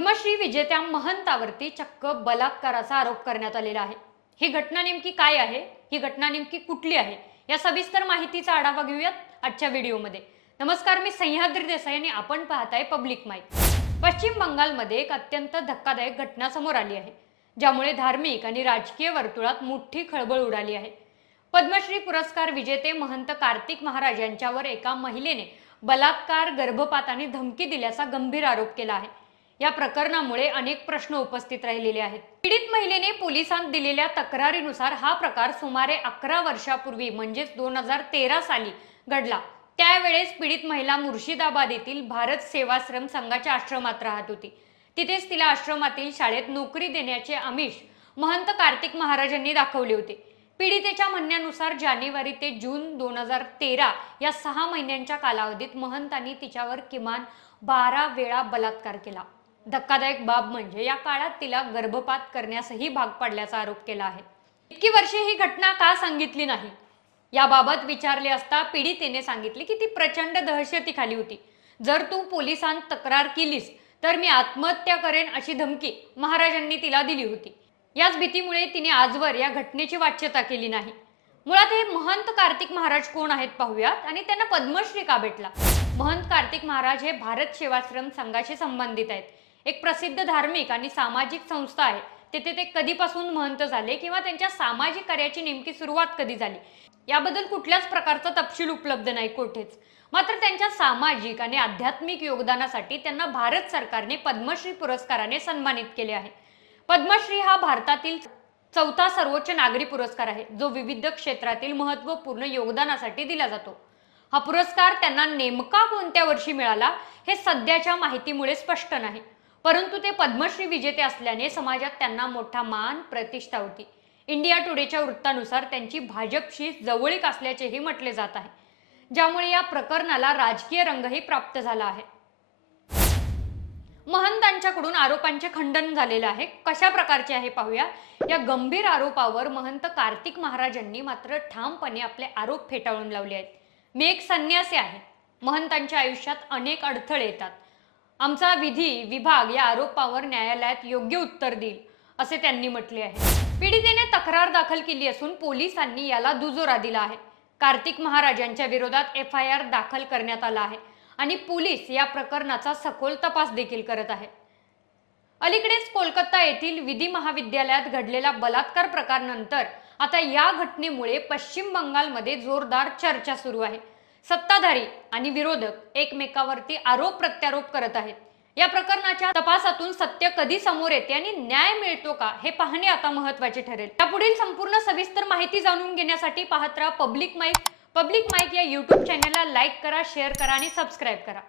पद्मश्री विजेत्या महंतावरती चक्क बलात्काराचा आरोप करण्यात आलेला आहे. ही घटना नेमकी काय आहे? ही घटना नेमकी कुठली आहे? या सविस्तर माहितीचा आढावा घेऊयात आजच्या व्हिडिओमध्ये. नमस्कार मी सह्याद्री देसाई आणि आपण पाहताय पब्लिक माईक. पश्चिम बंगालमध्ये एक अत्यंत धक्कादायक घटना समोर आली आहे ज्यामुळे धार्मिक आणि राजकीय वर्तुळात मोठी खळबळ उडाली आहे. पद्मश्री पुरस्कार विजेते महंत कार्तिक महाराज यांच्यावर एका महिलेने बलात्कार गर्भपात आणि धमकी दिल्याचा गंभीर आरोप केला आहे. या प्रकरणामुळे अनेक प्रश्न उपस्थित राहिलेले आहेत. पीडित महिलेने पोलिसांत दिलेल्या तक्रारीनुसार हा प्रकार सुमारे अकरा वर्षापूर्वी म्हणजेच दोन हजार तेरा साली घडला. त्यावेळेस पीडित महिला मुर्शिदाबाद येथील भारत सेवाश्रम संघाच्या आश्रमात राहत होती. तिथेच तिला आश्रमातील शाळेत नोकरी देण्याचे आमिष महंत कार्तिक महाराजांनी दाखवले होते. पीडितेच्या म्हणण्यानुसार जानेवारी ते जून दोन हजार तेरा या सहा महिन्यांच्या कालावधीत महंतांनी तिच्यावर किमान बारा वेळा बलात्कार केला. धक्कादायक बाब म्हणजे या काळात तिला गर्भपात करण्यासही भाग पाडल्याचा आरोप केला आहे. इतकी वर्षे ही घटना का सांगितली नाही? याबाबत विचारले असता पीडितेने सांगितले की ती प्रचंड दहशतीखाली होती. जर तू पोलिसांत तक्रार केलीस तर मी आत्महत्या करेन अशी धमकी महाराजांनी तिला दिली होती. याच भीतीमुळे तिने आजवर या घटनेची वाच्यता केली नाही. मुळात हे महंत कार्तिक महाराज कोण आहेत पाहूयात? आणि त्यांना पद्मश्री का भेटला? महंत कार्तिक महाराज हे भारत सेवाश्रम संघाशी संबंधित आहेत. एक प्रसिद्ध धार्मिक आणि सामाजिक संस्था आहे. तेथे ते कधीपासून महंत झाले किंवा त्यांच्या सामाजिक कार्याची नेमकी सुरुवात कधी झाली? याबद्दल कुठल्याच प्रकारचा तपशील उपलब्ध नाही कोठेच. मात्र त्यांच्या सामाजिक आणि आध्यात्मिक योगदानासाठी त्यांना भारत सरकारने पद्मश्री पुरस्काराने सन्मानित केले आहे. पद्मश्री हा भारतातील चौथा सर्वोच्च नागरी पुरस्कार आहे जो विविध क्षेत्रातील महत्त्वपूर्ण योगदानासाठी दिला जातो. हा पुरस्कार त्यांना नेमका कोणत्या वर्षी मिळाला हे सध्याच्या माहितीमुळे स्पष्ट नाही. परंतु ते पद्मश्री विजेते असल्याने समाजात त्यांना मोठा मान प्रतिष्ठा होती. इंडिया टुडेच्या वृत्तानुसार त्यांची भाजपशी जवळीक असल्याचेही म्हटले जात आहे ज्यामुळे या प्रकरणाला राजकीय रंगही प्राप्त झाला आहे. महंतांच्याकडून आरोपांचे खंडन झालेले आहे. कशा प्रकारचे आहे पाहूया. या गंभीर आरोपावर महंत कार्तिक महाराजांनी मात्र ठामपणे आपले आरोप फेटाळून लावले आहेत. मी एक संन्यासी आहे. महंतांच्या आयुष्यात अनेक अडथळे येतात. आमचा विधी विभाग या आरोपावर न्यायालयात योग्य उत्तर देईल असे त्यांनी म्हटले आहे. पीडितेने तक्रार दाखल केली असून पोलिसांनी याला दुजोरा दिला आहे. कार्तिक महाराजांच्या विरोधात एफ आय आर दाखल करण्यात आला आहे आणि पोलीस या प्रकरणाचा सखोल तपास देखील करत आहे. अलीकडेच कोलकाता येथील विधी महाविद्यालयात घडलेल्या बलात्कार प्रकारानंतर आता या घटनेमुळे पश्चिम बंगालमध्ये जोरदार चर्चा सुरू आहे. सत्ताधारी आणि विरोधक एकमेकावरती आरोप प्रत्यारोप करत आहेत. या प्रकरणाच्या तपासातून सत्य कधी समोर येते आणि न्याय मिळतो का हे पाहणे आता महत्त्वाचे ठरेल. यापुढील संपूर्ण सविस्तर माहिती जाणून घेण्यासाठी पाहत राहा पब्लिक माईक. पब्लिक माईक या युट्यूब चॅनलला लाईक करा शेअर करा आणि सबस्क्राईब करा.